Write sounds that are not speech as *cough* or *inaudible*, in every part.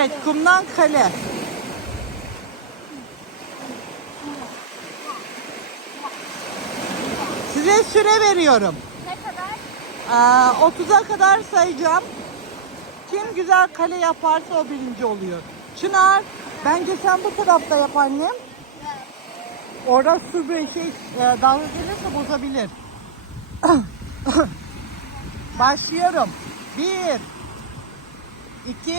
Evet, kumdan kale. Size süre veriyorum. Ne kadar? Ee, 30'a kadar sayacağım. Kim güzel kale yaparsa o birinci oluyor. Çınar, bence sen bu tarafta yap annem. Orada su bir şey e, dalga gelirse bozabilir. *coughs* Başlıyorum. Bir, iki,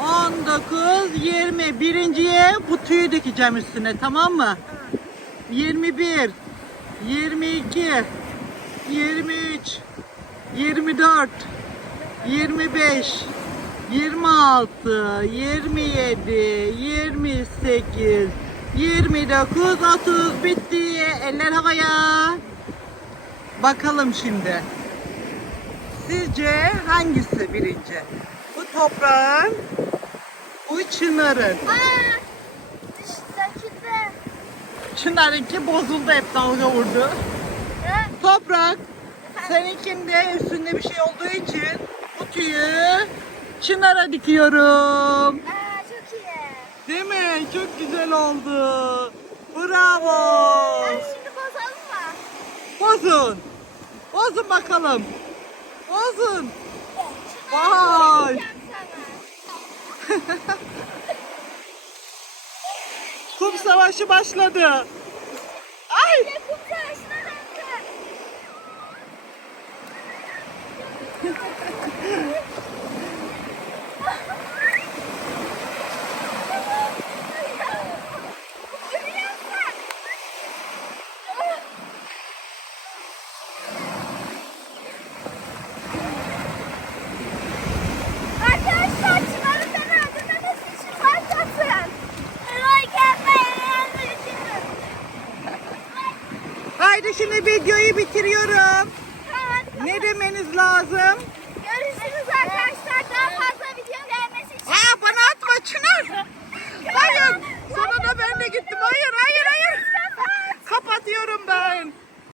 19 20 Birinciye bu tüyü dökeceğim üstüne tamam mı? 21 22 23 24 25 26 27 28 29 30 bitti. Eller havaya. Bakalım şimdi. Sizce hangisi birinci? Bu toprağın, bu çınarın. Aa! Çınarınki bozuldu hep dalga vurdu. Ha? Toprak, seninkinde üstünde bir şey olduğu için bu tüyü çınara dikiyorum. Aa, çok iyi. Değil mi? Çok güzel oldu. Bravo. Hadi şimdi bozalım mı? Bozun. Bozun bakalım. Bozun. Vay. Savaşı başladı. Ay! *laughs* Haydi şimdi videoyu bitiriyorum. Ne demeniz lazım?